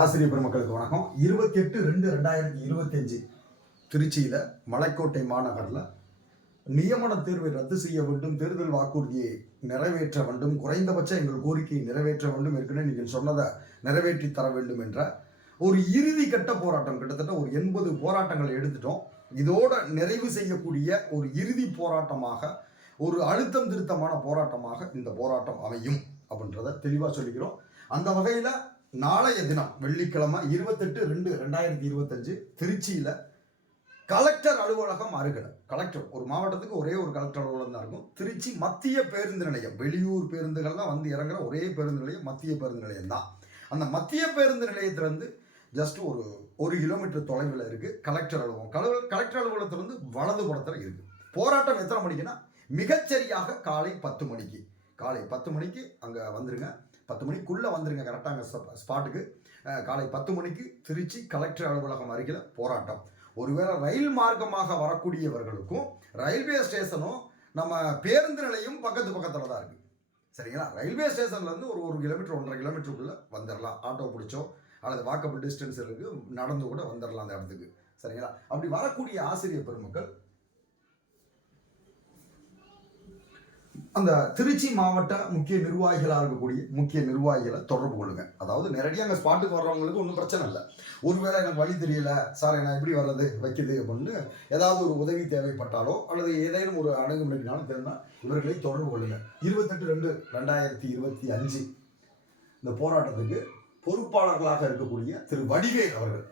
ஆசிரியர் பெருமக்களுக்கு வணக்கம். இருபத்தி எட்டு ரெண்டு ரெண்டாயிரத்தி இருபத்தஞ்சு திருச்சியில் மலைக்கோட்டை மாநகரில் நியமன தேர்வை ரத்து செய்ய வேண்டும் தேர்தல் வாக்குறுதியை நிறைவேற்ற வேண்டும் குறைந்தபட்சம் எங்கள் கோரிக்கையை நிறைவேற்ற வேண்டும் ஏற்கனவே நீங்கள் சொன்னதை நிறைவேற்றி தர வேண்டும் என்ற ஒரு இறுதி கட்ட போராட்டம். கிட்டத்தட்ட ஒரு எண்பது போராட்டங்களை எடுத்துட்டோம். இதோட நிறைவு செய்யக்கூடிய ஒரு இறுதி போராட்டமாக ஒரு அழுத்தம் திருத்தமான போராட்டமாக இந்த போராட்டம் அமையும் அப்படின்றத தெளிவாக சொல்லிக்கிறோம். அந்த வகையில் நாளைய தினம் வெள்ளிக்கிழமை இருபத்தெட்டு ரெண்டு ரெண்டாயிரத்தி இருபத்தஞ்சு திருச்சியில் கலெக்டர் அலுவலகம் அருகில் கலெக்டர் ஒரு மாவட்டத்துக்கு ஒரே ஒரு கலெக்டர் அலுவலகம் தான் இருக்கும். திருச்சி மத்திய பேருந்து நிலையம் வெளியூர் பேருந்துகள்லாம் வந்து இறங்குற ஒரே பேருந்து நிலையம் மத்திய பேருந்து நிலையம் தான். அந்த மத்திய பேருந்து நிலையத்திலேருந்து ஜஸ்ட் ஒரு ஒரு கிலோமீட்டர் தொலைவில் இருக்குது கலெக்டர் அலுவலகம். கலவல் கலெக்டர் அலுவலகத்திலேருந்து வலது புறத்தில் இருக்குது போராட்டம் எத்தனை மணிக்குன்னா மிகச்சரியாக காலை பத்து மணிக்கு. காலை பத்து மணிக்கு அங்கே வந்துருங்க. பத்து மணிக்குள்ளே வந்துருங்க கரெக்டாக ஸ்பாட்டுக்கு காலை பத்து மணிக்கு திருச்சி கலெக்டர் அலுவலகம் அருகில் போராட்டம். ஒருவேளை ரயில் மார்க்கமாக வரக்கூடியவர்களுக்கும் ரயில்வே ஸ்டேஷனும் நம்ம பேருந்து நிலையம் பக்கத்து பக்கத்தில் தான் இருக்குது சரிங்களா? ரயில்வே ஸ்டேஷன்லேருந்து ஒரு ஒரு கிலோமீட்டர் ஒன்றரை கிலோமீட்டருக்குள்ளே வந்துடலாம் ஆட்டோ பிடிச்சோ அல்லது வாக்கபிள் டிஸ்டன்ஸ் இருக்குது நடந்து கூட வந்துடலாம் அந்த இடத்துக்கு. சரிங்களா? அப்படி வரக்கூடிய ஆசிரியர் பெருமக்கள் அந்த திருச்சி மாவட்ட முக்கிய நிர்வாகிகளாக இருக்கக்கூடிய முக்கிய நிர்வாகிகளை தொடர்பு கொள்ளுங்க. அதாவது நேரடியாக அங்கே ஸ்பாட்டுக்கு வர்றவங்களுக்கு ஒன்றும் பிரச்சனை இல்லை. ஒருவேளை எனக்கு வழி தெரியல சார் நான் எப்படி வர்றது வைக்குது? அப்படின்னு ஏதாவது ஒரு உதவி தேவைப்பட்டாலோ அல்லது ஏதேனும் ஒரு அணுகுமுறைனாலும் தெரிந்தால் இவர்களை தொடர்பு கொள்ளுங்க. இருபத்தெட்டு ரெண்டு ரெண்டாயிரத்தி இருபத்தி அஞ்சு. இந்த போராட்டத்துக்கு பொறுப்பாளர்களாக இருக்கக்கூடிய திரு. வடிவேல் அவர்கள்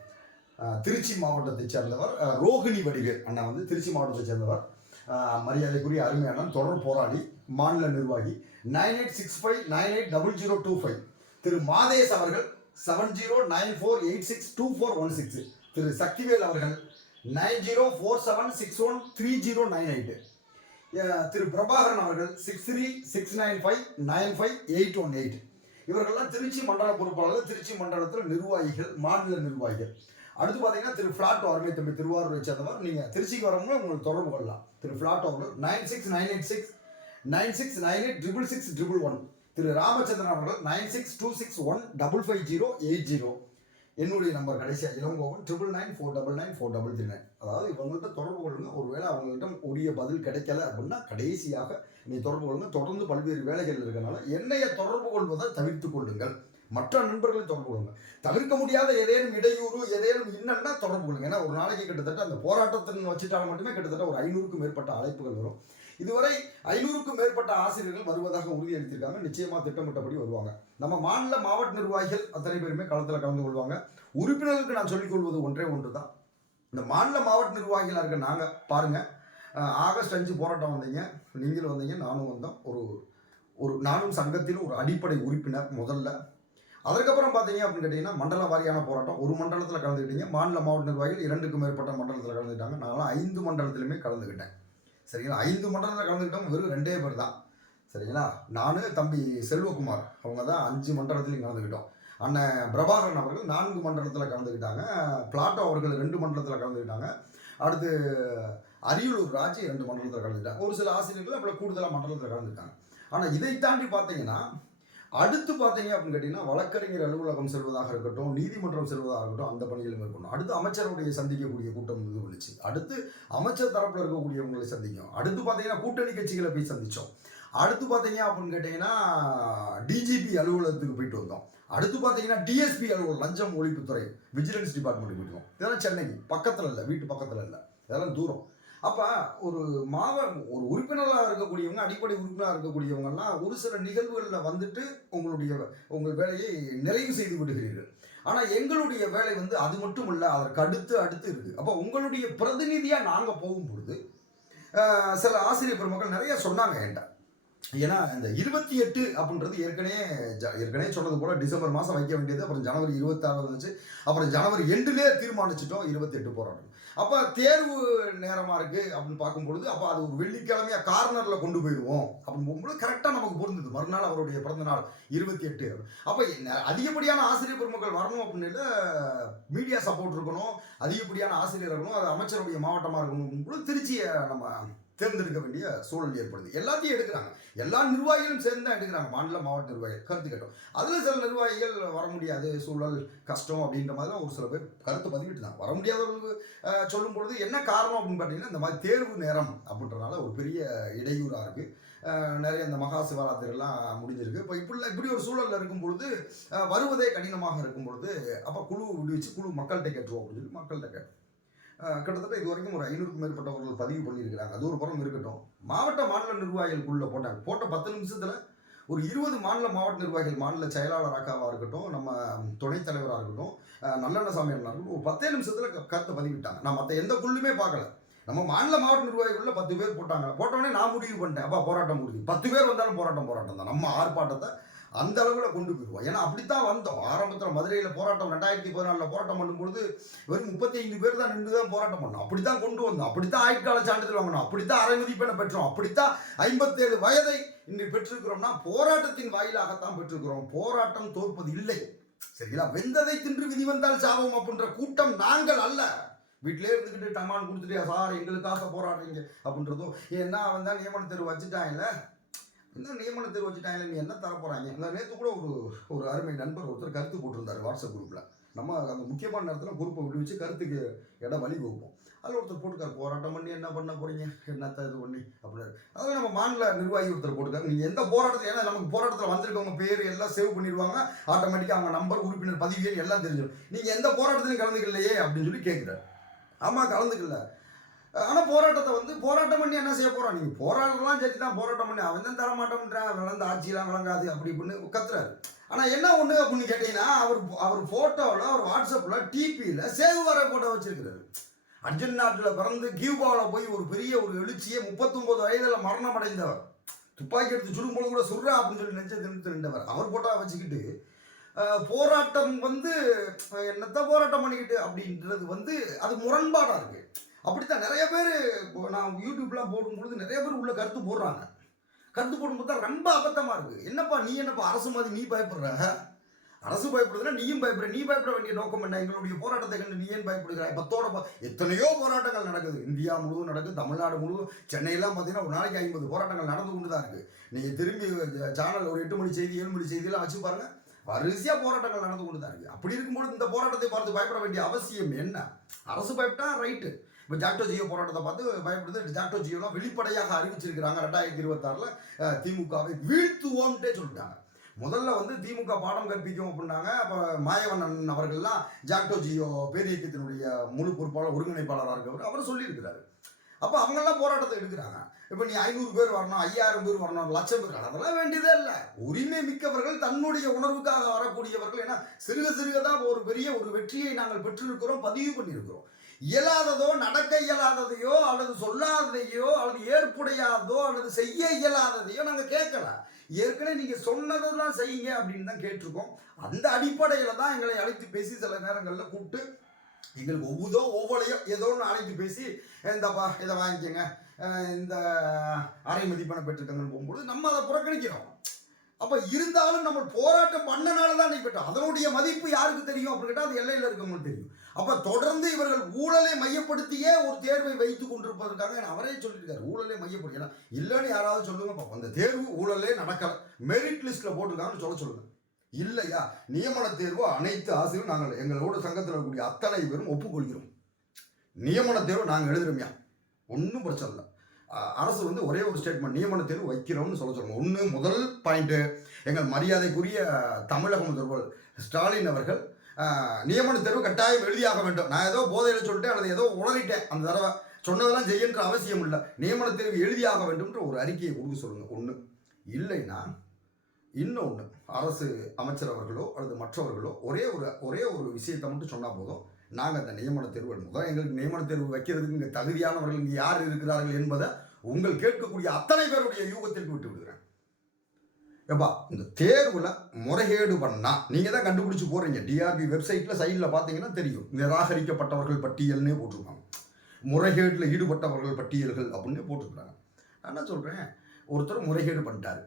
திருச்சி மாவட்டத்தைச் சேர்ந்தவர் ரோகிணி வடிவேல் அண்ணா வந்து திருச்சி மாவட்டத்தைச் சேர்ந்தவர். மரியாதைக்குரிய அருமையான தொடர் போராளி. மாநில நிர்வாகி nine eight six five nine eight double zero two five Thiru Madesh அவர்கள் seven zero nine four eight six two four one six Thiru Sakthivel அவர்கள் nine zero four seven six one three zero nine eight Thiru Prabhakaran அவர்கள் six three six nine five nine five eight one eight இவர்கள்லாம் திருச்சி மண்டல பொறுப்பாளர்கள் திருச்சி மண்டலத்தில் நிர்வாகிகள் மாநில நிர்வாகிகள். அடுத்து பார்த்தீங்கன்னா திரு ஃப்ளாட்டோ அருமை தம்பி திருவாரூரை சேர்ந்தவர். நீங்கள் திருச்சிக்கு வரவங்க உங்களுக்கு தொடர்பு கொள்ளலாம். திரு ஃப்ளாட்டோ அவர்கள் nine six nine eight six nine six nine eight triple six triple one. Thiru Ramachandran அவர்கள் nine six two six one double five zero eight zero. என்னுடைய நம்பர் கடைசியாக Ilangovan triple nine four double nine four double three nine அதாவது இவங்கள்ட்ட தொடர்பு கொள்ளுங்க. ஒருவேளை அவங்கள்ட்ட உரிய பதில் கிடைக்கல அப்படின்னா கடைசியாக நீ தொடர்பு கொள்ளுங்க. தொடர்ந்து பல்வேறு வேலைகள் இருக்கனால என்னைய தொடர்பு கொள்வதை தவிர்த்து கொள்ளுங்கள். மற்ற நண்பர்களை தொடர்பு கொள்ளுங்க. தவிர்க்க முடியாத ஏதேனும் இடையூறு ஏதேனும் இன்னன்னா தொடர்பு கொள்ளுங்க. ஏன்னா ஒரு நாளைக்கு கிட்டத்தட்ட அந்த போராட்டத்தின் வச்சுட்டாலும் மட்டுமே கிட்டத்தட்ட ஒரு ஐநூறுக்கும் மேற்பட்ட அழைப்புகள் வரும். இதுவரை ஐநூறுக்கும் மேற்பட்ட ஆசிரியர்கள் வருவதாக உறுதியளித்திருக்காங்க நிச்சயமாக திட்டமிட்டபடி வருவாங்க. நம்ம மாநில மாவட்ட நிர்வாகிகள் அத்தனை பேருமே களத்தில் கலந்து கொள்வாங்க. உறுப்பினர்களுக்கு நான் சொல்லிக் கொள்வது ஒன்றே ஒன்று தான் இந்த மாநில மாவட்ட நிர்வாகிகளாக இருக்க நாங்கள் பாருங்கள் ஆகஸ்ட் அஞ்சு போராட்டம் வந்தீங்க. நீங்களும் வந்தீங்க நானும் வந்தோம். ஒரு ஒரு நானும் சங்கத்திலும் ஒரு அடிப்படை உறுப்பினர் முதல்ல. அதற்கப்புறம் பார்த்தீங்க அப்படின்னு கேட்டிங்கன்னா மண்டல வாரியான போராட்டம். ஒரு மண்டலத்தில் கலந்துக்கிட்டீங்க மாநில மாவட்ட நிர்வாகிகள் இரண்டுக்கும் மேற்பட்ட மண்டலத்தில் கலந்துக்கிட்டாங்க நாங்களாம் ஐந்து மண்டலத்திலுமே கலந்துக்கிட்டேன் சரிங்களா? ஐந்து மண்டலத்தில் கலந்துக்கிட்டவங்க வெறும் ரெண்டே பேர் தான். சரிங்களா? நான் தம்பி செல்வகுமார். அவங்க தான் அஞ்சு மண்டலத்திலையும் கலந்துக்கிட்டோம். அண்ணன் பிரபாகரன் அவர்கள் நான்கு மண்டலத்தில் கலந்துக்கிட்டாங்க. பிளாட்டோ அவர்கள் ரெண்டு மண்டலத்தில் கலந்துக்கிட்டாங்க. அடுத்து அரியலூர் ராஜ் ரெண்டு மண்டலத்தில் கலந்துக்கிட்டாங்க. ஒரு சில ஆசிரியர்கள் அப்புறம் கூடுதலாக மண்டலத்தில் கலந்துக்கிட்டாங்க. ஆனால் இதை தாண்டி பார்த்தீங்கன்னா அடுத்து பார்த்தீங்க அப்படின்னு கேட்டிங்கன்னா வழக்கறிஞர் அலுவலகம் செல்வதாக இருக்கட்டும் நீதிமன்றம் செல்வதாக இருக்கட்டும் அந்த பணிகளை இருக்கணும் அடுத்து அமைச்சருடைய சந்திக்கக்கூடிய கூட்டம் இது வந்துச்சு. அடுத்து அமைச்சர் தரப்பில் இருக்கக்கூடியவங்களை சந்திக்கும். அடுத்து பார்த்தீங்கன்னா கூட்டணி கட்சிகளை போய் சந்தித்தோம் அடுத்து பார்த்தீங்க அப்படின்னு கேட்டிங்கன்னா டிஜிபி அலுவலகத்துக்கு போயிட்டு வந்தோம். அடுத்து பார்த்தீங்கன்னா டிஎஸ்பி அலுவலகம் லஞ்சம் ஒழிப்புத்துறை விஜிலன்ஸ் டிபார்ட்மெண்ட்டுக்கு போயிட்டு இதெல்லாம் சென்னை பக்கத்தில் இல்லை வீட்டு பக்கத்தில் இல்லை. இதெல்லாம் தூரம். அப்போ ஒரு மாவ ஒரு உறுப்பினராக இருக்கக்கூடியவங்க அடிப்படை உறுப்பினராக இருக்கக்கூடியவங்கெல்லாம் ஒரு சில நிகழ்வுகளில் வந்துட்டு உங்களுடைய உங்கள் வேலையை நிறைவு செய்து விடுகிறீர்கள். ஆனால் எங்களுடைய வேலை வந்து அது மட்டும் இல்லை அதற்கு அடுத்து அடுத்து இருக்குது அப்போ உங்களுடைய பிரதிநிதியாக நாங்கள் போகும்பொழுது சில ஆசிரியர் பெருமக்கள் நிறைய சொன்னாங்க என்கிட்ட. ஏன்னா இந்த இருபத்தி எட்டு அப்படின்றது ஏற்கனவே ஜ- ஏற்கனவே சொன்னது போல டிசம்பர் மாதம் வைக்க வேண்டியது அப்புறம் ஜனவரி இருபத்தாறு வந்துச்சு அப்புறம் ஜனவரி எண்டுலேயே தீர்மானிச்சிட்டோம் இருபத்தெட்டு போராட்டம். அப்போ தேர்வு நேரமாக இருக்குது அப்படின்னு பார்க்கும்பொழுது அப்போ அது ஒரு வெள்ளிக்கிழமையா கார்னரில் கொண்டு போயிடுவோம் அப்படின்னு போகும்போது கரெக்டாக நமக்கு பொருந்தது மறுநாள் அவருடைய பிறந்த நாள் இருபத்தி எட்டு அப்போ அதிகப்படியான ஆசிரியர் பெருமக்கள் வரணும் அப்படின்னு மீடியா சப்போர்ட் இருக்கணும். அதிகப்படியான ஆசிரியர் இருக்கணும். அது அமைச்சருடைய மாவட்டமாக இருக்கணும் பொழுது திருச்சியை நம்ம தேர்ந்தெடுக்க வேண்டிய சூழல் ஏற்படுது. எல்லாத்தையும் எடுக்கிறாங்க. எல்லா நிர்வாகிகளும் சேர்ந்து தான் எடுக்கிறாங்க. மாநில மாவட்ட நிர்வாகிகள் கருத்து கேட்டோம். அதில் சில நிர்வாகிகள் வர முடியாது சூழல் கஷ்டம் அப்படின்ற மாதிரிலாம் ஒரு சில பேர் கருத்து பதிவிட்டு தான் வர முடியாதவர்களுக்கு சொல்லும் பொழுது என்ன காரணம் அப்படின்னு பார்த்தீங்கன்னா இந்த மாதிரி தேர்வு நேரம் அப்படின்றனால ஒரு பெரிய இடையூறாக இருக்குது நிறைய இந்த மகா சிவராத்திரிலாம் முடிஞ்சிருக்கு. இப்போ இப்படிலாம் இப்படி ஒரு சூழலில் இருக்கும் பொழுது வருவதே கடினமாக இருக்கும் பொழுது அப்போ குழு விடுவிச்சு குழு மக்கள்கிட்ட கேட்டுருவோம் அப்படின்னு சொல்லி மக்கள்கிட்ட கேட்டோம். கிட்டத்தட்ட இது வரைக்கும் ஒரு ஐநூறுக்கும் மேற்பட்டவர்கள் பதிவு பண்ணியிருக்கிறாங்க. அது ஒரு புறம் இருக்கட்டும். மாவட்ட மாநில நிர்வாகிகளுக்குள்ளே போட்டாங்க. போட்ட பத்து நிமிஷத்தில் ஒரு இருபது மாநில மாவட்ட நிர்வாகிகள் மாநில செயலாளர் அக்காவாக இருக்கட்டும் நம்ம துணைத் தலைவராக இருக்கட்டும் நல்லெண்ண நல்லெண்ணசாமி அண்ணா இருக்கட்டும் ஒரு பத்தே நிமிஷத்தில் கருத்தை பதிவிட்டாங்க. நான் மற்ற எந்த குழுமே பார்க்கல. நம்ம மாநில மாவட்ட நிர்வாகிகளில் பத்து பேர் போட்டாங்க. போட்டோடனே நான் முடிவு பண்ணிட்டேன். அப்பா போராட்டம் முடிஞ்சு. பத்து பேர் வந்தாலும் போராட்டம் போராட்டம் தான். நம்ம ஆர்ப்பாட்டத்தை அந்த அளவில் கொண்டு போயிடுவோம் ஏன்னா அப்படித்தான் வந்தோம். ஆரம்பத்தில் மதுரையில் போராட்டம் ரெண்டாயிரத்தி பதினாலில் போராட்டம் பண்ணும்பொழுது வெறும் முப்பத்தி ஐந்து பேர் தான் நின்று தான் போராட்டம் பண்ணோம். அப்படித்தான் கொண்டு வந்தோம். அப்படித்தான் ஆயுட்கால சான்றிதழ் வாங்கினோம். அப்படித்தான் அரை மதிப்பெண்ணை பெற்றோம். அப்படித்தான் ஐம்பத்தேழு வயதை இன்று பெற்றிருக்கிறோம்னா போராட்டத்தின் வாயிலாகத்தான் பெற்றிருக்கிறோம். போராட்டம் தோற்பது இல்லை. சரிங்களா? வெந்ததை தின்று விதி வந்தால் சாபம் அப்படின்ற கூட்டம் நாங்கள் அல்ல. வீட்டிலே இருந்துக்கிட்டு டமான் கொடுத்துட்டு சார் எங்களுக்காக போராடுறீங்க அப்படின்றதும் என்ன அவன் தான் நியமன தேர்வு வச்சுட்டாங்கல்ல இந்த நியமனத்துக்கு தேர்வு நீ என்ன தரப்போகிறாங்க இல்லை நேற்று கூட ஒரு ஒரு அருமை நண்பர் ஒருத்தர் கருத்து போட்டிருந்தார் வாட்ஸ்அப் குரூப்பில் நம்ம அந்த முக்கியமான நேரத்தில் குரூப்பை விடுவிச்சு கருத்துக்கு இடம் வழி வகுப்போம் அதில் ஒருத்தர் போட்டுக்கார் போராட்டம் பண்ணி என்ன பண்ண போகிறீங்க என்னத்த இது பண்ணி? அப்படின்னு அதில் நம்ம மாநில நிர்வாகி ஒருத்தர் போட்டுக்காரு. நீங்கள் எந்த போராட்டத்தில் ஏன்னா நமக்கு போராட்டத்தில் வந்திருக்கவங்க பேர் எல்லாம் சேவ் பண்ணிடுவாங்க. ஆட்டோமேட்டிக்காக அவங்க நம்பர் உறுப்பினர் பதிவு எல்லாம் தெரிஞ்சிடும் நீங்கள் எந்த போராட்டத்திலையும் கலந்துக்கலையே அப்படின்னு சொல்லி கேட்குறாரு ஆமாம் கலந்துக்கல. ஆனால் போராட்டத்தை வந்து போராட்டம் பண்ணி என்ன செய்ய போகிறோம் நீங்கள் போராடலாம் சரி தான் போராட்டம் பண்ணி. அவன் தான் தரமாட்டோம்ன்றான் விளந்த ஆட்சியெல்லாம் விளங்காது அப்படி இப்படின்னு கத்துறாரு. ஆனால் என்ன ஒன்று அப்படின்னு கேட்டிங்கன்னா அவர் அவர் ஃபோட்டோவில் அவர் வாட்ஸ்அப்பில் டிபியில் சேவ் வர ஃபோட்டோ வச்சுருக்கிறாரு. அர்ஜென்ட் நாட்டில் பிறந்து கியூபாவில் போய் ஒரு பெரிய ஒரு எழுச்சியை முப்பத்தொம்போது வயதில் மரணம் அடைந்தவர் துப்பாக்கி எடுத்து சுடும்போது கூட சுடுறா அப்படின்னு சொல்லி நெஞ்ச திணித்து நின்றவர். அவர் ஃபோட்டோ வச்சுக்கிட்டு போராட்டம் வந்து என்னத்த போராட்டம் பண்ணிக்கிட்டு அப்படின்றது வந்து அது முரண்பாடாக இருக்குது அப்படித்தான் நிறைய பேர் நான் யூடியூப்லாம் போடும்பொழுது நிறைய பேர் உள்ள கருத்து போடுறாங்க. கருத்து போடும்போது தான் ரொம்ப அபத்தமாக இருக்குது என்னப்பா நீ என்னப்பா அரசு மாதிரி நீ பயப்படுற? அரசு பயப்படுதுன்னா நீயும் பயப்படுற. நீ பயப்பட வேண்டிய நோக்கம் என்ன? எங்களுடைய போராட்டத்தை கண்டு நீ ஏன் பயப்படுகிறாய்? பத்தோட எத்தனையோ போராட்டங்கள் நடக்குது. இந்தியா முழுவதும் நடக்குது தமிழ்நாடு முழுவதும். சென்னையெல்லாம் பார்த்தீங்கன்னா ஒரு நாளைக்கு ஐம்பது போராட்டங்கள் நடந்து கொண்டு தான் இருக்குது நீங்கள் திரும்பி சேனல் ஒரு எட்டு மணி செய்தி ஏழு மணி செய்தியெல்லாம் வச்சு பாருங்கள் வரிசையாக போராட்டங்கள் நடந்து கொண்டு தான் இருக்குது அப்படி இருக்கும்போது இந்த போராட்டத்தை பார்த்து பயப்பட வேண்டிய அவசியம் என்ன? அரசு பயப்பட்டா ரைட்டு இப்போ ஜாக்டோ ஜியோ போராட்டத்தை பார்த்து பயப்படுது. ஜாக்டோ ஜியோலாம் வெளிப்படையாக அறிவிச்சிருக்கிறாங்க ரெண்டாயிரத்தி இருபத்தாறில் திமுகவை வீழ்த்துவோம்ட்டே சொல்லிட்டாங்க. முதல்ல வந்து திமுக பாடம் கற்பிக்கும் அப்படின்னாங்க. அப்போ மாயவண்ணன் அவர்கள்லாம் ஜாக்டோ ஜியோ பேரியக்கத்தினுடைய முழு பொறுப்பாளர் ஒருங்கிணைப்பாளராக இருக்கவர் அவர் சொல்லியிருக்கிறாரு. அப்போ அவங்கெல்லாம் போராட்டத்தை எடுக்கிறாங்க. இப்போ நீ ஐநூறு பேர் வரணும் ஐயாயிரம் பேர் வரணும் லட்சம் பேர் அதெல்லாம் வேண்டியதே இல்லை. உரிமை மிக்கவர்கள் தன்னுடைய உணர்வுக்காக வரக்கூடியவர்கள். ஏன்னா சிறுக சிறுக தான் ஒரு பெரிய ஒரு வெற்றியை நாங்கள் பெற்றிருக்கிறோம் பதிவு பண்ணியிருக்கிறோம். இயலாததோ நடக்க இயலாததையோ அல்லது சொல்லாததையோ அல்லது ஏற்புடையாததோ அல்லது செய்ய இயலாததையோ நாங்கள் கேட்கல. ஏற்கனவே நீங்கள் சொன்னதெல்லாம் செய்யுங்க அப்படின்னு தான் கேட்டிருக்கோம். அந்த அடிப்படையில் தான் எங்களை அழைத்து பேசி சில நேரங்களில் கூப்பிட்டு எங்களுக்கு ஒவ்வொதோ ஒவ்வொரையோ ஏதோ ஒன்று அழைத்து பேசி இந்தப்பா இதை வாங்கிக்கோங்க. இந்த அரை மதிப்பெண்ணை பெற்றுக்கங்கன்னு போகும்போது நம்ம அதை புறக்கணிக்கிறோம். அப்போ இருந்தாலும் நம்ம போராட்டம் பண்ணனால தான் நீ பெற்றோம். அதனுடைய மதிப்பு யாருக்கு தெரியும் அப்படின்னு கேட்டால் அது எல்லையில் இருக்கவங்களுக்கு தெரியும். அப்போ தொடர்ந்து இவர்கள் ஊழலை மையப்படுத்தியே ஒரு தேர்வை வைத்து கொண்டிருப்பதற்காக அவரே சொல்லியிருக்காரு. ஊழலை மையப்படுத்தி. ஏன்னா இல்லைன்னு யாராவது சொல்லுங்க பாப்போம் அந்த தேர்வு ஊழலே நடக்கல. மெரிட் லிஸ்ட்டில் போட்டிருக்காங்கன்னு சொல்ல சொல்லுங்க. இல்லையா? நியமன தேர்வு அனைத்து ஆசிரியரும் நாங்கள் எங்களோட சங்கத்தில் இருக்கக்கூடிய அத்தனை பேரும் ஒப்புக்கொள்கிறோம். நியமன தேர்வு நாங்கள் எழுதுறோம்யா. ஒன்றும் பிரச்சனை இல்லை. அரசு வந்து ஒரே ஒரு ஸ்டேட்மெண்ட் நியமன தேர்வு வைக்கிறோம்னு சொல்ல சொல்லுங்க. ஒன்று முதல் பாயிண்ட்டு எங்கள் மரியாதைக்குரிய தமிழக முதல்வர் ஸ்டாலின் அவர்கள் நியமன தேர்வு கட்டாயம் எழுதியாக வேண்டும். நான் ஏதோ போதையில் சொல்லிட்டேன் அல்லது ஏதோ உளறிட்டேன். அந்த தடவை சொன்னதெல்லாம் செய்யன்ற அவசியம் இல்லை. நியமன தேர்வு எழுதியாக வேண்டும்ன்ற ஒரு அறிக்கையை கொடுக்க சொல்லுங்கள் ஒன்று இல்லைன்னா இன்னொன்று அரசு அமைச்சரவர்களோ அல்லது மற்றவர்களோ ஒரே ஒரு ஒரே ஒரு விஷயத்தை மட்டும் சொன்னால் போதும். நாங்கள் அந்த நியமன தேர்வு எழுதுவோம் எங்களுக்கு நியமன தேர்வு வைக்கிறதுக்கு இங்கே தகுதியானவர்கள் இங்கே யார் இருக்கிறார்கள் என்பதை உங்கள் கேட்கக்கூடிய அத்தனை பேருடைய யூகத்திற்கு விட்டு விடுகிறேன். ஏப்பா இந்த தேர்வில் முறைகேடு பண்ணால் நீங்கள் தான் கண்டுபிடிச்சி போடுறீங்க. டிஆர்பி வெப்சைட்டில் சைடில் பார்த்தீங்கன்னா தெரியும். நிராகரிக்கப்பட்டவர்கள் பட்டியல்னே போட்டிருப்பாங்க. முறைகேட்டில் ஈடுபட்டவர்கள் பட்டியல்கள் அப்படின்னு போட்டிருக்கிறாங்க. நான் என்ன சொல்கிறேன் ஒருத்தர் முறைகேடு பண்ணிட்டாரு.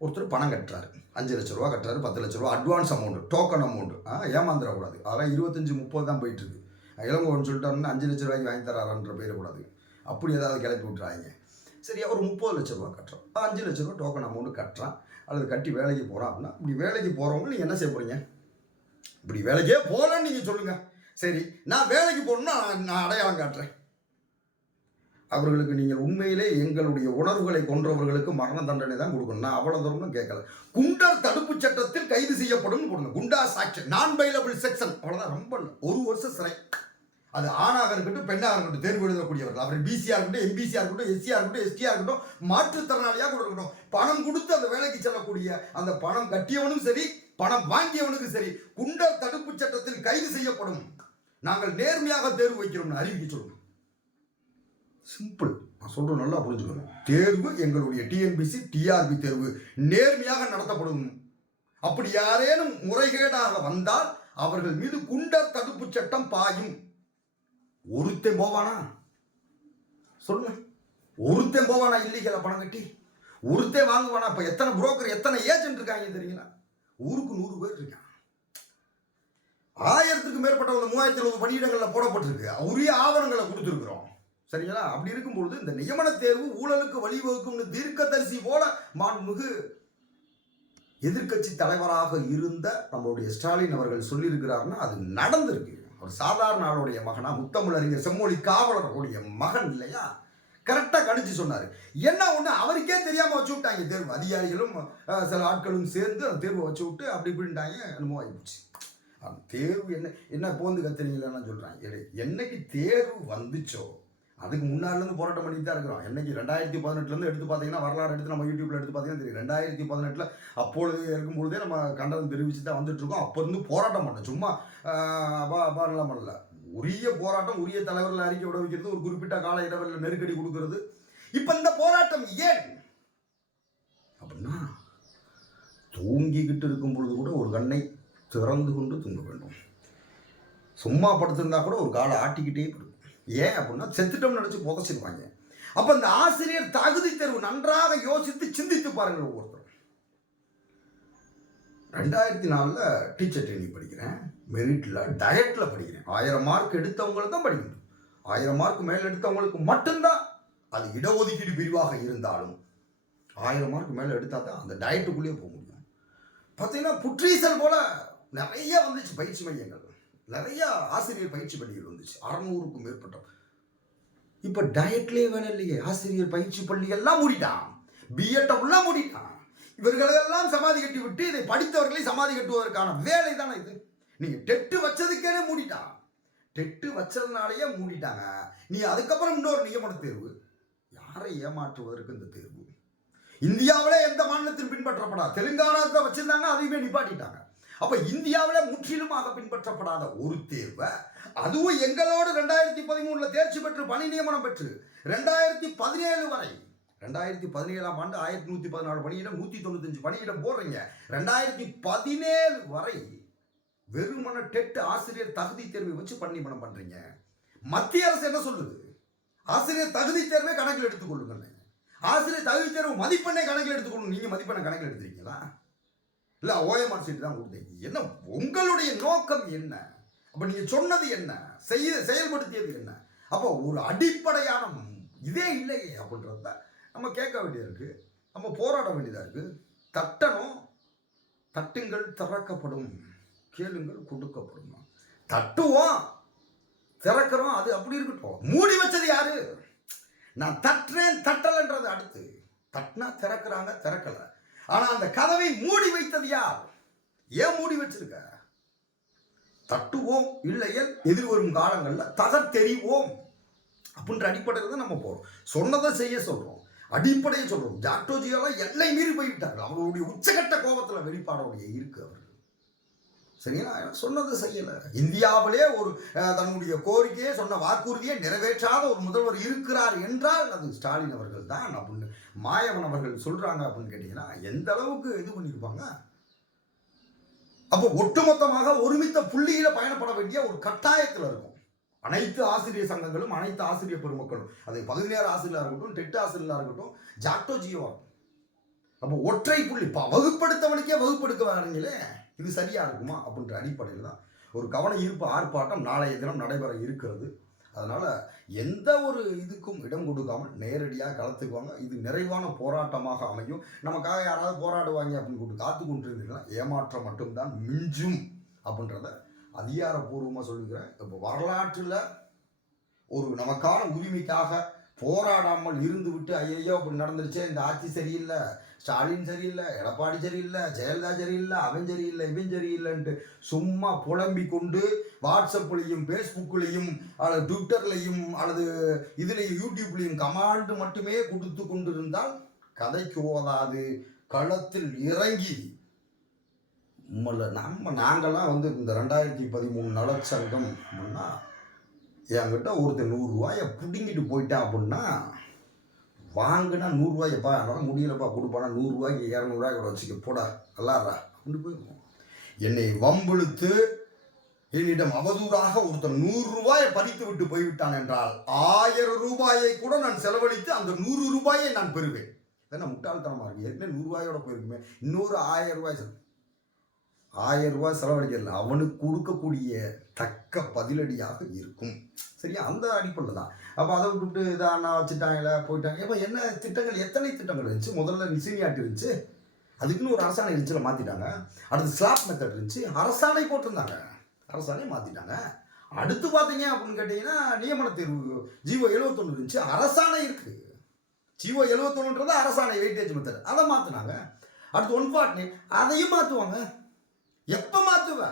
ஒருத்தர் பணம் கட்டுறாரு. அஞ்சு லட்ச ரூபா கட்டுறாரு பத்து லட்ச ரூபா. அட்வான்ஸ் அமௌண்ட் டோக்கன் அமௌண்ட் ஆ ஏமாந்துடக்கூடாது அதெல்லாம் இருபத்தஞ்சி முப்பது தான் போயிட்டுருக்கு இளங்கோன்னு சொல்லிட்டாருன்னு அஞ்சு லட்ச ரூபாய்க்கு வாங்கி தராருன்ற பேர் கூடாது. அப்படி ஏதாவது கிளப்பி விட்றாங்க சரியா ஒரு முப்பது லட்ச ரூபா கட்டுறோம். அஞ்சு லட்ச ரூபா டோக்கன் அமௌண்ட் கட்டுறான். அல்லது கட்டி வேலைக்கு போகிறான் அப்படின்னா இப்படி வேலைக்கு போகிறவங்க நீங்கள் என்ன செய்ய போகிறீங்க இப்படி வேலைக்கே போகலன்னு நீங்கள் சொல்லுங்கள் சரி நான் வேலைக்கு போகணுன்னா நான் அடையாளம் காட்டுறேன். அவர்களுக்கு நீங்கள் உண்மையிலே எங்களுடைய உணர்வுகளை கொன்றவர்களுக்கு மரண தண்டனை தான் கொடுக்கணும். நான் அவ்வளோ தூரம்னு கேட்கல. குண்டர் தடுப்பு சட்டத்தில் கைது செய்யப்படும் கொடுங்க. குண்டா சாக்ஷன் நான் பைலபிள் செக்ஷன் அவ்வளோதான் ரொம்ப ஒரு வருஷம் சிறை. அது ஆணாக இருக்கட்டும் பெண்ணாக இருக்கட்டும் தேர்வு எழுதக்கூடியவர்கள். அவர் பிசியாக இருக்கட்டும் எம்பிசியாக இருக்கட்டும் எஸ்சியாக இருக்கட்டும் எஸ்டியாக இருக்கட்டும் மாற்றுத்திறனாளியாக கூட இருக்கட்டும். பணம் கொடுத்து அந்த வேலைக்கு செல்லக்கூடிய அந்த பணம் கட்டியவனும் சரி பணம் வாங்கியவனுக்கும் சரி குண்டர் தடுப்பு சட்டத்தில் கைது செய்யப்படும். நாங்கள் நேர்மையாக தேர்வு வைக்கிறோம்னு அறிவிக்க சொல்லணும் சிம்பிள் நான் சொல்கிறேன் நல்லா புரிஞ்சுக்கணும். தேர்வு எங்களுடைய டிஎன்பிசி டிஆர்பி தேர்வு நேர்மையாக நடத்தப்படும். அப்படி யாரேனும் முறைகேடாக வந்தால் அவர்கள் மீது குண்டர் தடுப்பு சட்டம் பாயும். ஒருத்தன் போவானா? சொல்லுங்க. ஒருத்தன் போவானா இல்லீகலா பணம் கட்டி? ஒருத்தன் வாங்குவானா? இப்போ எத்தனை புரோக்கர் எத்தனை ஏஜென்ட் இருக்காங்க தெரியுங்களா? ஊருக்கு நூறு பேர் இருக்கான் ஆயிரத்துக்கு மேற்பட்ட மூவாயிரத்தி எழுபது பணியிடங்களில் போடப்பட்டிருக்கு. உரிய ஆவணங்களை கொடுத்துருக்குறோம். சரிங்களா? அப்படி இருக்கும்பொழுது இந்த நியமன தேர்வு ஊழலுக்கு வழிவகுக்கும்னு தீர்க்கதரிசி போல மாண்புமிகு எதிர்க்கட்சி தலைவராக இருந்த நம்மளுடைய ஸ்டாலின் அவர்கள் சொல்லியிருக்கிறாருன்னா அது நடந்திருக்கு. ஒரு சாதாரண ஆளுடைய மகனா முத்தமிழறிஞர் செம்மொழி காவலர்களுடைய மகன் இல்லையா? கரெக்டாக கணிச்சு சொன்னார். என்ன ஒன்று அவருக்கே தெரியாமல் வச்சு விட்டாங்க. தேர்வு அதிகாரிகளும் சில ஆட்களும் சேர்ந்து அந்த தேர்வை வச்சு விட்டு அப்படி இப்படின்ட்டாங்க. என்னமோ ஆகிப்போச்சு அந்த தேர்வு என்ன என்ன போந்து கத்திரிங்களான்னு சொல்கிறாங்க என்னைக்கு தேர்வு வந்துச்சோ அதுக்கு முன்னாடிலேருந்து போராட்டம் பண்ணிட்டு தான் இருக்கிறோம். என்னைக்கு ரெண்டாயிரத்தி பதினெட்டுலேருந்து எடுத்து பார்த்தீங்கன்னா வரலாறு எடுத்து நம்ம யூடியூப்ல எடுத்து பார்த்தீங்கன்னா தெரியும். ரெண்டாயிரத்தி பதினெட்டில் அப்பொழுது இருக்கும்பொழுதே நம்ம கண்டனம் தெரிவித்து தான் வந்துட்டுருக்கோம் அப்போ இருந்து போராட்டம் பண்ணோம் சும்மா அப்பா அப்பா எல்லாம் பண்ணல. உரிய போராட்டம் உரிய தலைவர்கள் அறிக்கை விட வைக்கிறது ஒரு குறிப்பிட்ட கால இடைவெளியில் நெருக்கடி கொடுக்கறது. இப்போ இந்த போராட்டம் ஏன்? அப்படின்னா தூங்கிக்கிட்டு இருக்கும் பொழுது கூட ஒரு கண்ணை திறந்து கொண்டு தூங்க வேண்டும். சும்மா படுத்திருந்தா கூட ஒரு காலை ஆட்டிக்கிட்டே படுக்கும். ஏன் அப்படின்னா செத்துட்டோம்னு நினச்சி புதைச்சிருவாங்க அப்போ இந்த ஆசிரியர் தகுதி தேர்வு நன்றாக யோசித்து சிந்தித்து பாருங்கள் ஒவ்வொருத்தரும். ரெண்டாயிரத்தி நாலில் டீச்சர் ட்ரைனிங் படிக்கிறேன் மெரிட்டில் டயட்டில் படிக்கிறேன். ஆயிரம் மார்க் எடுத்தவங்களுக்கு தான் படிக்க முடியும். ஆயிரம் மார்க் மேலே எடுத்தவங்களுக்கு மட்டும்தான் அது இடஒதுக்கீடு பிரிவாக இருந்தாலும் ஆயிரம் மார்க் மேலே எடுத்தால் தான் அந்த டயட்டுக்குள்ளேயே போக முடியும். பார்த்தீங்கன்னா புற்றீசல் போல் நிறைய வந்துச்சு பயிற்சி மையங்கள் நிறைய ஆசிரியர் பயிற்சி பள்ளிகள் வந்துச்சு. அறநூறுக்கும் மேற்பட்ட. இப்போ டயட்லேயே வேலை இல்லையே. ஆசிரியர் பயிற்சி பள்ளிகள்லாம் மூடிட்டான். பிஎட்டை மூடிட்டான். இவர்களெல்லாம் சமாதி கட்டி விட்டு இதை படித்தவர்களை சமாதி கட்டுவதற்கான வேலை தானே இது. நீங்கள் டெட்டு வச்சதுக்கேனே மூடிட்டான். டெட்டு வச்சதுனாலேயே மூடிட்டாங்க. நீ அதுக்கப்புறம் இன்னொரு நியமன தேர்வு. யாரை ஏமாற்றுவதற்கு இந்த தேர்வு? இந்தியாவிலே எந்த மாநிலத்தில் பின்பற்றப்படாது. தெலுங்கானாவுக்கு வச்சுருந்தாங்க அதையுமே நிப்பாட்டிட்டாங்க. அப்போ இந்தியாவில் முற்றிலுமாக பின்பற்றப்படாத ஒரு தேர்வை அதுவும் எங்களோடு ரெண்டாயிரத்தி பதிமூணில் தேர்ச்சி பெற்று பணி நியமனம் பெற்று ரெண்டாயிரத்தி பதினேழு வரை ரெண்டாயிரத்தி பதினேழாம் ஆண்டு ஆயிரத்தி நூற்றி பதினாலு பணியிடம் நூற்றி தொண்ணூத்தஞ்சு பணியிடம் போடுறீங்க. ரெண்டாயிரத்தி பதினேழு வரை வெறுமன டெட் ஆசிரியர் தகுதி தேர்வை வச்சு பணி நியமனம் மத்திய அரசு என்ன சொல்லுது? ஆசிரியர் தகுதி தேர்வை கணக்கில் எடுத்துக்கொள்ளுங்க ஆசிரியர் தகுதி தேர்வு மதிப்பெண்ணை கணக்கில் எடுத்துக்கொள்ளுங்க நீங்கள் மதிப்பெண்ணை கணக்கில் எடுத்துருக்கீங்களா இல்லை ஓஎம்ஆர் சீட்டு தான் கொடுத்தீங்க என்ன உங்களுடைய நோக்கம் என்ன? அப்போ நீங்கள் சொன்னது என்ன? செய்ய செயல்படுத்தியது என்ன? அப்போ ஒரு அடிப்படையான இதே இல்லையே அப்படின்றத நம்ம கேட்க வேண்டியது இருக்குது நம்ம போராட வேண்டியதாக இருக்குது தட்டணும். தட்டுங்கள் திறக்கப்படும். கேளுங்கள் கொடுக்கப்படும். தட்டுவோம். திறக்கிறோம். அது அப்படி இருக்கட்டும். மூடி வச்சது யாரு? நான் தட்டுறேன் தட்டலைன்றது அடுத்து. தட்டினா திறக்கிறாங்க திறக்கலை. ஆனால் அந்த கதவை மூடி வைத்தது யார்? ஏன் மூடி வச்சிருக்க? தட்டுவோம் இல்லையல் எதிர்வரும் காலங்களில் தகர்த்தெறிவோம் அப்படின்ற அடிப்படையில் தான் நம்ம போகிறோம் சொன்னதை செய்ய சொல்கிறோம் அடிப்படையை சொல்கிறோம் ஜாக்டோஜியெல்லாம் எல்லை மீறி போய்விட்டார்கள். அவர்களுடைய உச்சகட்ட கோபத்தில் வெளிப்பாடோடைய இருக்கு அவர்கள். சரிங்களா? சொன்னது செய்யலை. இந்தியாவிலே ஒரு தன்னுடைய கோரிக்கையை சொன்ன வாக்குறுதியை நிறைவேற்றாத ஒரு முதல்வர் இருக்கிறார் என்றால் அது ஸ்டாலின் அவர்கள் தான் அப்படின்னு மாயவன் அவர்கள் சொல்றாங்க அப்படின்னு கேட்டீங்கன்னா எந்த அளவுக்கு இது பண்ணியிருப்பாங்க அப்போ ஒட்டுமொத்தமாக ஒருமித்த புள்ளியில பயணப்பட வேண்டிய ஒரு கட்டாயத்தில் இருக்கும். அனைத்து ஆசிரியர் சங்கங்களும் அனைத்து ஆசிரியர் பெருமக்களும். அது பகுதி நேர ஆசிரியராக இருக்கட்டும் டெட் ஆசிரியராக இருக்கட்டும் ஜாக்டோ ஜியோவா அப்போ ஒற்றை புள்ளி ப- வகுப்படுத்தவனுக்கே வகுப்படுக்க வரீங்களே இது சரியா இருக்குமா? அப்படின்ற அடிப்படையில் தான் ஒரு கவன ஈர்ப்பு ஆர்ப்பாட்டம் நாளைய தினம் நடைபெற இருக்கிறது. அதனால் எந்த ஒரு இதுக்கும் இடம் கொடுக்காமல் நேரடியாக கலத்துக்குவாங்க இது நிறைவான போராட்டமாக அமையும். நமக்காக யாராவது போராடுவாங்க அப்படின்னு கூப்பிட்டு காத்து கொண்டிருந்தீங்கன்னா ஏமாற்றம் மட்டும்தான் மிஞ்சும் அப்படின்றத அதிகாரப்பூர்வமாக சொல்லுகிறேன் இப்போ வரலாற்றில் ஒரு நமக்கான உரிமைக்காக போராடாமல் இருந்துவிட்டு ஐயோ அப்படி நடந்துருச்சே இந்த ஆட்சி சரியில்லை ஸ்டாலின் சரியில்லை எடப்பாடி சரியில்லை ஜெயலலிதா சரியில்லை அவன் சரியில்லை இவன் சரியில்லைன்ட்டு சும்மா புலம்பி கொண்டு வாட்ஸ்அப்லேயும் ஃபேஸ்புக்லேயும் அல்லது ட்விட்டர்லேயும் அல்லது இதுலேயும் யூடியூப்லேயும் கமாண்டு மட்டுமே கொடுத்து கொண்டிருந்தால் கதைக்கு ஓதாது களத்தில் இறங்கி. நம்மள நம்ம நாங்கள்லாம் வந்து இந்த ரெண்டாயிரத்தி பதிமூணு நலச்சங்கம் அப்படின்னா என்கிட்ட ஒருத்தர் நூறுரூவாயை பிடுங்கிட்டு போயிட்டான் அப்படின்னா வாங்கினா நூறுரூவாயப்பா அதனால் முடியலப்பா கொடுப்பானா நூறுரூவாய்க்கு இரநூறுவா கூட வச்சுக்க போடா நல்லாடுறா அப்படின்னு போயிருக்கோம் என்னை வம்பிழுத்து என்னிடம் அவதூறாக ஒருத்தன் நூறு ரூபாயை பறித்து விட்டு போய்விட்டான் என்றால் ஆயிரம் ரூபாயை கூட நான் செலவழித்து அந்த நூறு ரூபாயை நான் பெறுவேன். ஏன்னா முட்டாள்தனமாக இருக்கு? ஏற்கனவே நூறுரூவாயோட போயிருக்குமே இன்னொரு ஆயிரம் ரூபாய் செலவு. ஆயிரம் ரூபாய் செலவழிக்கல அவனுக்கு கொடுக்கக்கூடிய தக்க பதிலடியாக இருக்கும். சரியா? அந்த அடிப்படையில் தான். அப்போ அதை விட்டுட்டு இதாண்ணா வச்சுட்டாங்களே போயிட்டாங்க. இப்போ என்ன திட்டங்கள்? எத்தனை திட்டங்கள் இருந்துச்சு? முதல்ல நிசினியாட்டு இருந்துச்சு. அதுக்குன்னு ஒரு அரசாணை இருந்துச்சுல மாற்றிட்டாங்க அடுத்து ஸ்லாப் மெத்தட் இருந்துச்சு. அரசாணை போட்டிருந்தாங்க. அரசாணை மாற்றிட்டாங்க அடுத்து பார்த்தீங்க அப்படின்னு கேட்டிங்கன்னா நியமன தேர்வு ஜீவோ எழுபத்தொன்று இருந்துச்சு. அரசாணை இருக்குது ஜீவோ எழுபத்தொன்னுன்றது அரசாணை வெயிட்டேஜ் மெத்தட் அதை மாற்றினாங்க அடுத்து ஒன் ஃபார்ட்டி அதையும் மாற்றுவாங்க எப்போ மாற்றுவ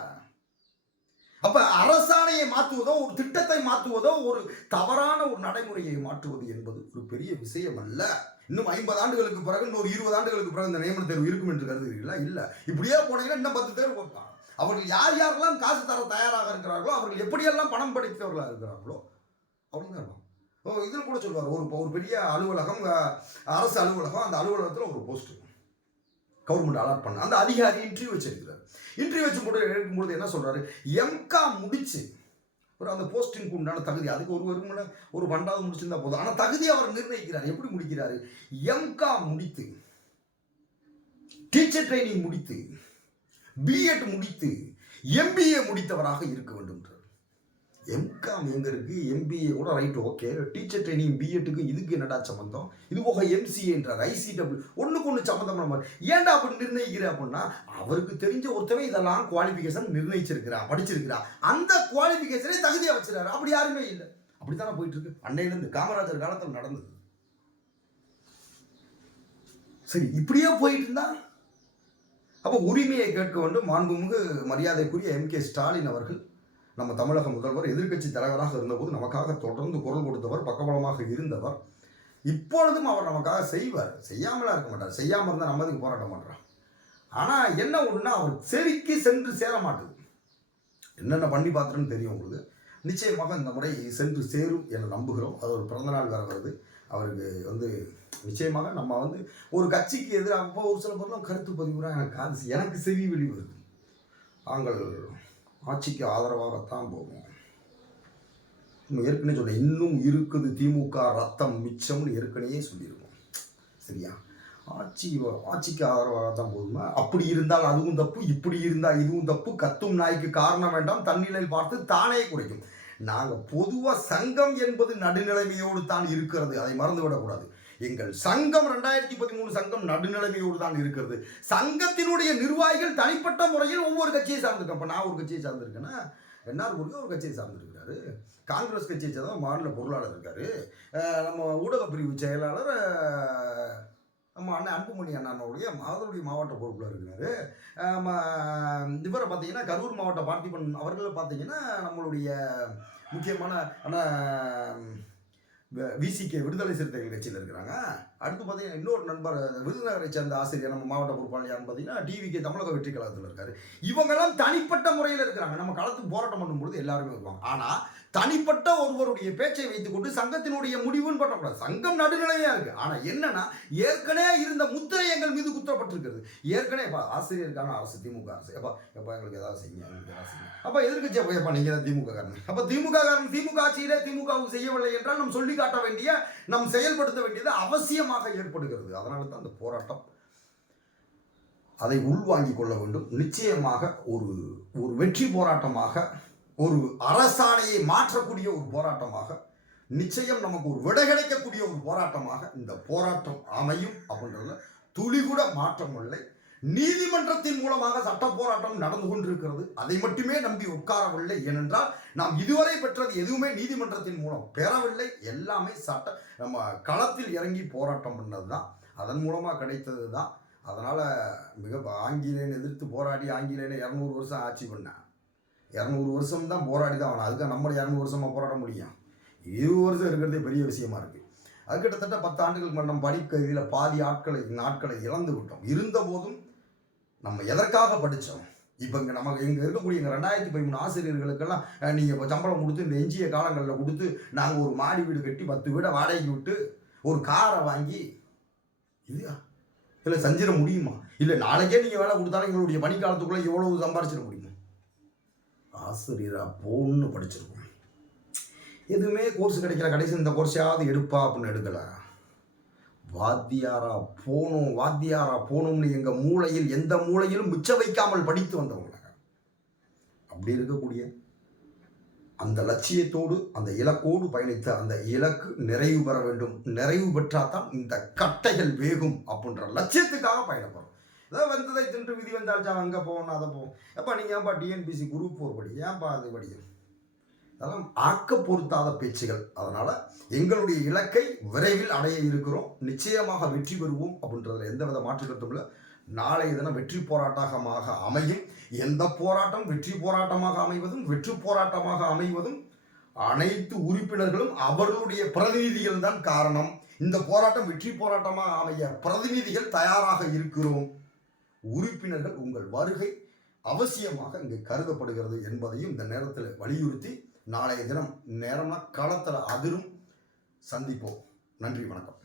அப்ப அரசாணையை மாற்றுவதோ ஒரு திட்டத்தை மாற்றுவதோ ஒரு தவறான ஒரு நடைமுறையை மாற்றுவது என்பது ஒரு பெரிய விஷயம் அல்ல இன்னும் ஐம்பது ஆண்டுகளுக்கு பிறகு இன்னொரு இருபது ஆண்டுகளுக்கு பிறகு இந்த நியமன தேர்வு இருக்கும் என்று கருதுகிறீர்களா? இல்ல. இப்படியே போனீங்கன்னா இன்னும் பத்து தேர்வு கொடுப்பாங்க அவர்கள் யார் யாரெல்லாம் காசு தர தயாராக இருக்கிறார்களோ அவர்கள் எப்படியெல்லாம் பணம் படித்தவர்களாக இருக்கிறார்களோ அப்படின்னு இதில் கூட சொல்லுவார். ஒரு ஒரு பெரிய அலுவலகம் அரசு அலுவலகம் அந்த அலுவலகத்தில் ஒரு போஸ்ட் கவர்மெண்ட் அலாட் பண்ண அந்த அதிகாரி இன்டர்வியூ வச்சிருக்கிறார். இன்டர்வியூ வச்சு போட்டு எடுக்கும்பொழுது என்ன சொல்கிறாரு எம்கா முடிச்சு ஒரு அந்த போஸ்டிங்க்கு உண்டான தகுதி அதுக்கு ஒரு ஒரு ஒரு பண்டாவது முடிச்சிருந்தா போதும். ஆனால் தகுதி அவர் நிர்ணயிக்கிறார். எப்படி முடிக்கிறாரு? எம்கா முடித்து டீச்சர் ட்ரைனிங் முடித்து பிஎட் முடித்து எம்பிஏ முடித்தவராக இருக்க வேண்டும். எம்காம் எங்கே இருக்குது எம்பிஏ கூட ரைட் ஓகே டீச்சர் ட்ரைனிங் பிஎட்டுக்கு இதுக்கு என்னடா சம்மந்தம் இது போக எம்சிஏன்றார் ஐசிடபிள்யூ ஒன்றுக்கு ஒன்று சம்மந்தம் நம்ம ஏன்டா அப்படி நிர்ணயிக்கிற அப்படின்னா அவருக்கு தெரிஞ்ச ஒருத்தவன் இதெல்லாம் குவாலிஃபிகேஷன் நிர்ணயிச்சிருக்கிறா படிச்சிருக்கிறா. அந்த குவாலிஃபிகேஷனே தகுதியாக வச்சுருக்காரு அப்படி யாருமே இல்லை. அப்படித்தானே போயிட்டு இருக்கு அன்னையிலேருந்து காமராஜர் காலத்தில் நடந்தது. சரி இப்படியே போயிட்டு இருந்தா அப்போ உரிமையை கேட்க வேண்டும். மாண்புமிகு மரியாதைக்குரிய எம் கே ஸ்டாலின் அவர்கள் நம்ம தமிழக முதல்வர் எதிர்க்கட்சி தலைவராக இருந்தபோது நமக்காக தொடர்ந்து குரல் கொடுத்தவர் பக்கபலமாக இருந்தவர். இப்பொழுதும் அவர் நமக்காக செய்வார். செய்யாமலாம் இருக்க மாட்டார். செய்யாமல் இருந்தால் நம்ம அதுக்கு போராட்டம் பண்ணுறான் ஆனால் என்ன ஒன்றுனா அவர் செவிக்கு சென்று சேர மாட்டுது. என்னென்ன பண்ணி பார்த்துருன்னு தெரியும் உங்களுக்கு? நிச்சயமாக இந்த முறை சென்று சேரும் என நம்புகிறோம். அது ஒரு பிறந்தநாள் வேறு வருது. அவருக்கு வந்து நிச்சயமாக நம்ம வந்து ஒரு கட்சிக்கு எதிராக ஒரு சில பொருளும் கருத்து பதிவுனா எனக்கு காது எனக்கு செவி வெளி வருது நாங்கள் ஆட்சிக்கு ஆதரவாகத்தான் போகும். நம்ம ஏற்கனவே சொன்னேன் இன்னும் இருக்குது திமுக ரத்தம் மிச்சம்னு ஏற்கனவே சொல்லியிருக்கோம். சரியா? ஆட்சி ஆட்சிக்கு ஆதரவாக தான் போதுமா அப்படி இருந்தால் அதுவும் தப்பு இப்படி இருந்தால் இதுவும் தப்பு. கத்தும் நாய்க்கு காரணம் வேண்டாம் தன்னிலையில் பார்த்து தானே குறைக்கும். நாங்கள் பொதுவாக சங்கம் என்பது நடுநிலைமையோடு தான் இருக்கிறது அதை மறந்து விடக்கூடாது எங்கள் சங்கம் ரெண்டாயிரத்தி பதிமூணு சங்கம் நடுநிலைமையோடு தான் இருக்கிறது. சங்கத்தினுடைய நிர்வாகிகள் தனிப்பட்ட முறையில் ஒவ்வொரு கட்சியை சார்ந்திருக்கேன் இப்போ நான் ஒரு கட்சியை சார்ந்திருக்கேன்னா என்ஆர் முருகன் ஒரு கட்சியை சார்ந்திருக்கிறாரு. காங்கிரஸ் கட்சியை சேர்ந்த மாநில பொருளாளர் இருக்காரு. நம்ம ஊடக பிரிவு செயலாளர் நம்ம அண்ணன் அன்புமணி அண்ணனுடைய மாதருடைய மாவட்ட பொறுப்பில் இருக்கிறாரு. இவரை பார்த்தீங்கன்னா கரூர் மாவட்ட பார்த்திபன் அவர்களை பார்த்தீங்கன்னா நம்மளுடைய முக்கியமான அண்ணா விசிகே விடுதலை சிறுத்தைகள் கட்சியில் இருக்கிறாங்க. அடுத்து பார்த்தீங்கன்னா இன்னொரு நண்பர் விருதுநகரை சேர்ந்த ஆசிரியர் நம்ம மாவட்ட பொறுப்பாளியான்னு பார்த்தீங்கன்னா டிவிகே தமிழக வெற்றி கழகத்தில் இருக்காரு. இவங்கெல்லாம் தனிப்பட்ட முறையில் இருக்கிறாங்க. நம்ம களத்துக்கு போராட்டம் பண்ணும்பொழுது எல்லாருமே வருவாங்க. ஆனால் தனிப்பட்ட ஒருவருடைய பேச்சை வைத்துக்கொண்டு சங்கத்தினுடைய முடிவுன்னு பண்ணக்கூடாது. சங்கம் நடுநிலையாக இருக்குது ஆனால் என்னன்னா ஏற்கனவே இருந்த முத்திரை எங்கள் மீது குத்தப்பட்டிருக்கிறது. ஏற்கனவே இப்போ ஆசிரியருக்கான அரசு திமுக அரசு. எப்போ எப்போ எங்களுக்கு ஏதாவது செய்யுங்க எங்களுக்கு ஏதாவது செய்யுங்க. அப்ப எதிர்கட்சி அப்ப எப்பா நீங்க தான் திமுக காரணம் அப்போ திமுக காரணம் திமுக ஆட்சியிலே திமுகவுக்கு செய்யவில்லை என்றால் நம்ம சொல்லி காட்ட வேண்டிய நாம் செயல்படுத்த வேண்டியது அவசியமாக ஏற்படுகிறது. அதனால தான் அந்த போராட்டம் அதை உள்வாங்கிக் கொள்ள வேண்டும். நிச்சயமாக ஒரு ஒரு வெற்றி போராட்டமாக ஒரு அரசாணையை மாற்றக்கூடிய ஒரு போராட்டமாக நிச்சயம் நமக்கு ஒரு விடை கிடைக்கக்கூடிய ஒரு போராட்டமாக இந்த போராட்டம் அமையும் அப்படின்றதுல துளி கூட மாற்றம் இல்லை நீதிமன்றத்தின் மூலமாக சட்ட போராட்டம் நடந்து கொண்டிருக்கிறது. அதை மட்டுமே நம்பி உட்காரவில்லை ஏனென்றால் நாம் இதுவரை பெற்றது எதுவுமே நீதிமன்றத்தின் மூலம் பெறவில்லை. எல்லாமே சட்ட நம்ம களத்தில் இறங்கி போராட்டம் பண்ணது தான் அதன் மூலமாக கிடைத்தது தான் அதனால் மிக ஆங்கிலேயன் எதிர்த்து போராடி ஆங்கிலேயனை இரநூறு வருஷம் ஆட்சி பண்ணேன் இரநூறு வருஷம் தான் போராடி தான் ஆகணும். அதுக்காக நம்ம இரநூறு வருஷமாக போராட முடியும். இருபது வருஷம் இருக்கிறதே பெரிய விஷயமா இருக்குது அது கிட்டத்தட்ட பத்து ஆண்டுகளுக்கு முன்னாடி நம்ம பாதி ஆட்களை நாட்களை இழந்து விட்டோம். இருந்த போதும் நம்ம எதற்காக படித்தோம் இப்போ இங்கே நமக்கு இங்கே இருக்கக்கூடிய இந்த ரெண்டாயிரத்தி பதிமூணு ஆசிரியர்களுக்கெல்லாம் நீங்கள் இப்போ சம்பளம் கொடுத்து இந்த எஞ்சிய காலங்களில் கொடுத்து நாங்கள் ஒரு மாடி வீடு கட்டி பத்து வீடை வாடகைக்கு விட்டு ஒரு காரை வாங்கி இல்லையா? இல்லை செஞ்சிட முடியுமா? இல்லை நாளைக்கே நீங்கள் வேலை கொடுத்தாலும் எங்களுடைய பணிக்காலத்துக்குள்ளே எவ்வளவு சம்பாரிச்சிட முடியுமா? ஆசிரியராக போன்னு படிச்சிருக்கோம். எதுவுமே கோர்ஸ் கிடைக்கிற கடைசி இந்த கோர்ஸையாவது எடுப்பா அப்படின்னு எடுக்கலை. வாத்தியாரா போகணும் வாத்தியாரா போகணும்னு எங்கள் மூளையில் எந்த மூளையிலும் மிச்ச வைக்காமல் படித்து வந்தவங்க. அப்படி இருக்கக்கூடிய அந்த லட்சியத்தோடு அந்த இலக்கோடு பயணித்த அந்த இலக்கு நிறைவு பெற வேண்டும். நிறைவு பெற்றாதான் இந்த கட்டைகள் வேகும் அப்படின்ற லட்சியத்துக்காக பயணப்படுறோம். ஏதோ வந்ததை தின்று விதி வந்தாச்சா அங்கே போகணும் அதை போவோம். எப்போ நீங்கள் ஏன்பா டிஎன்பிசி குரூப் ஃபோர் படி ஏன்பா அது படிக்கணும் அதெல்லாம் ஆக்க பொருத்தாத பேச்சுகள். அதனால் எங்களுடைய இலக்கை விரைவில் அடைய இருக்கிறோம். நிச்சயமாக வெற்றி பெறுவோம் அப்படின்றதுல எந்த வித மாற்று கருத்தும் இல்லை. நாளைய தினம் வெற்றி போராட்டமாக அமையும். எந்த போராட்டம் வெற்றி போராட்டமாக அமைவதும் வெற்றி போராட்டமாக அமைவதும் அனைத்து உறுப்பினர்களும் அவர்களுடைய பிரதிநிதிகள் தான் காரணம். இந்த போராட்டம் வெற்றி போராட்டமாக அமைய பிரதிநிதிகள் தயாராக இருக்கிறோம். உறுப்பினர்கள் உங்கள் வருகை அவசியமாக இங்கு கருதப்படுகிறது என்பதையும் இந்த நேரத்தில் வலியுறுத்தி நாளைய தினம் நேரம்னா களத்தில் அதிரும் சந்திப்போம். நன்றி வணக்கம்.